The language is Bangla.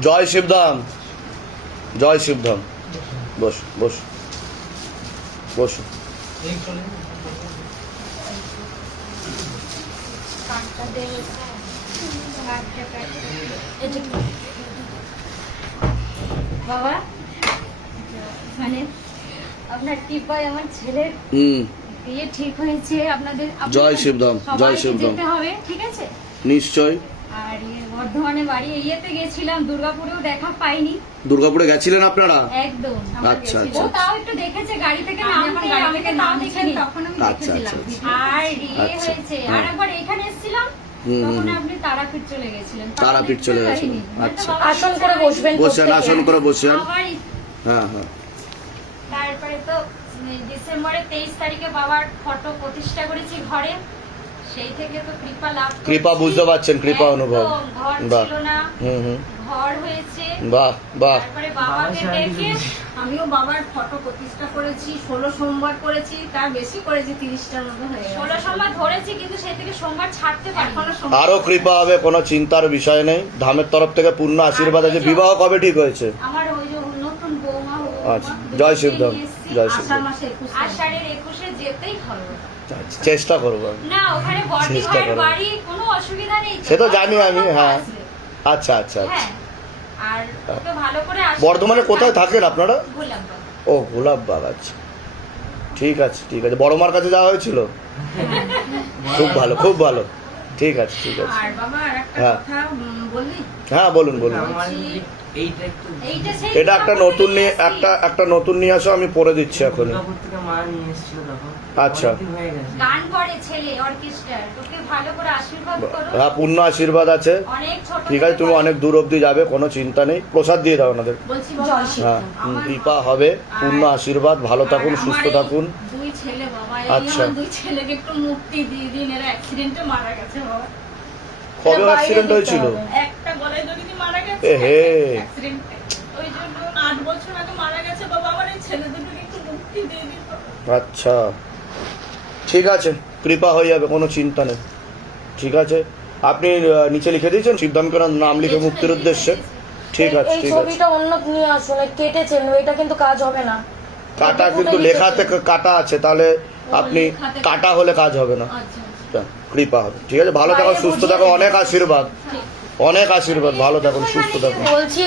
জয় শিবধাম, জয় শিবধাম। বস বস বস। বাবা মানে আপনার টিপায় আমার ছেলের বিয়ে ঠিক হয়েছে। আপনাদের জয় শিবধাম, জয় শিবধাম। যেতে হবে, ঠিক আছে? নিশ্চয়। আর বর্ধমানে বাড়ি ইয়েতে গেছিলাম, দুর্গাপুরেও দেখা পাইনি। দুর্গাপুরে গেছিলেন আপনারা? একদম। আচ্ছা ও আচ্ছা তাও একটু দেখেছে গাড়ি থেকে নামতে, আমি তো তাও দেখিনি। আচ্ছা আচ্ছা। আর ইয়ে হয়েছে, আর একবার এখানে এসেছিলাম তখন আপনি তারাপীঠ চলে গেছিলেন। তারাপীঠ চলে গেছিলেন, আচ্ছা। আসন করে বসবেন, বসেন, আসন করে বসেন। হ্যাঁ হ্যাঁ। তারপরে তো ডিসেম্বরের 23 তারিখে বাবার ফটো প্রতিষ্ঠা করেছি ঘরে। সেই থেকে তো কৃপা লাভ করছি। কৃপা বুঝতে পারছেন, কৃপা অনুভব। ঘর বাহ। ছিল না, ঘর হয়েছে। বাহ বাহ। তারপরে বাবাকে দেখে আমিও বাবার ফটো প্রতিষ্ঠা করেছি, 16 সোমবার করেছি, তার বেশি করেছি, 30টার মতো হয়ে গেছে। 16 সোমবার ধরেছি, কিন্তু সেই থেকে সোমবার ছাড়তে পারি এখনো সোমবার আরো কৃপা হবে, কোনো চিন্তার বিষয় নেই। ধামের তরফ থেকে পূর্ণ আশীর্বাদ আছে। বিবাহ কবে ঠিক হয়েছে? আমার ওই যে নতুন বৌমা আচ্ছা, জয় শিবধাম, জয় আষাঢ় শিবধাম। মাসে 21 আষাঢ়ের 21-এ যেতেই হবে। আচ্ছা, চেষ্টা করবো আমি। না, ওখানে বড়দি চেষ্টা ভাইয়ের করবো। বাড়ি, কোনো অসুবিধা নেই। সে তো জানি আমি, হ্যাঁ। আসবে। আচ্ছা আচ্ছা আচ্ছা। হ্যাঁ, আর ওকে ভালো করে বর্ধমানে কোথায় থাকেন আপনারা? গোলাপবাগ। ও, গোলাপবাগ। আচ্ছা, ঠিক আছে ঠিক আছে। বড় মার কাছে যাওয়া হয়েছিল? খুব ভালো খুব ভালো। ঠিক আছে ঠিক আছে। আর বাবা আর একটা হ্যাঁ। কথা বললি, হ্যাঁ বলুন বলুন। এইটা সেই এটা একটা নতুন নিয়ে একটা নতুন নিয়ে আসো, আমি পরে দিচ্ছি এখন। আচ্ছা। গান করে ছেলে, অর্কেস্ট্রার। তোকে ভালো করে আশীর্বাদ করো। হ্যাঁ, পূর্ণ আশীর্বাদ আছে। অনেক ছোট ঠিক আছে, তুমি অনেক দূর অব্দি যাবে, কোনো চিন্তা নেই। প্রসাদ দিয়ে দাও ওনাদের। বলছি বাবা, হ্যাঁ, কৃপা হবে, পূর্ণ আশীর্বাদ। ভালো থাকুন, সুস্থ থাকুন। দুই ছেলে বাবা, এই আচ্ছা। আমার দুই ছেলেকে একটু মুক্তি দিয়ে দিন, এরা অ্যাক্সিডেন্টে মারা গেছে বাবা। কবে অ্যাক্সিডেন্ট হয়েছিল? একটা গলায় দড়ি মারা গেছে এহে। অ্যাক্সিডেন্টে। ওই জন্য 8 বছর আগে মারা গেছে বাবা। আমার এই ছেলে দুটোকে একটু মুক্তি দিয়ে দিন বাবা। আচ্ছা, ঠিক আছে, কৃপা হয়ে যাবে, কোনো চিন্তা নেই। ঠিক আছে, আপনি নিচে লিখে দিয়েছেন শিবধামকে নাম লিখে মুক্তির উদ্দেশ্যে? ঠিক আছে এই ঠিক আছে। ছবিটা অন্য নিয়ে আসুন, কেটেছেন, এটা কিন্তু কাজ হবে না। কাটা কিন্তু লেখাতে কাটা আছে, তাহলে আপনি কাটা হলে কাজ হবে না। আচ্ছা কৃপা হবে। ঠিক আছে, ভালো থাকুন, সুস্থ থাকুন। অনেক আশীর্বাদ, অনেক আশীর্বাদ। ভালো থাকুন, সুস্থ থাকুন। বলছি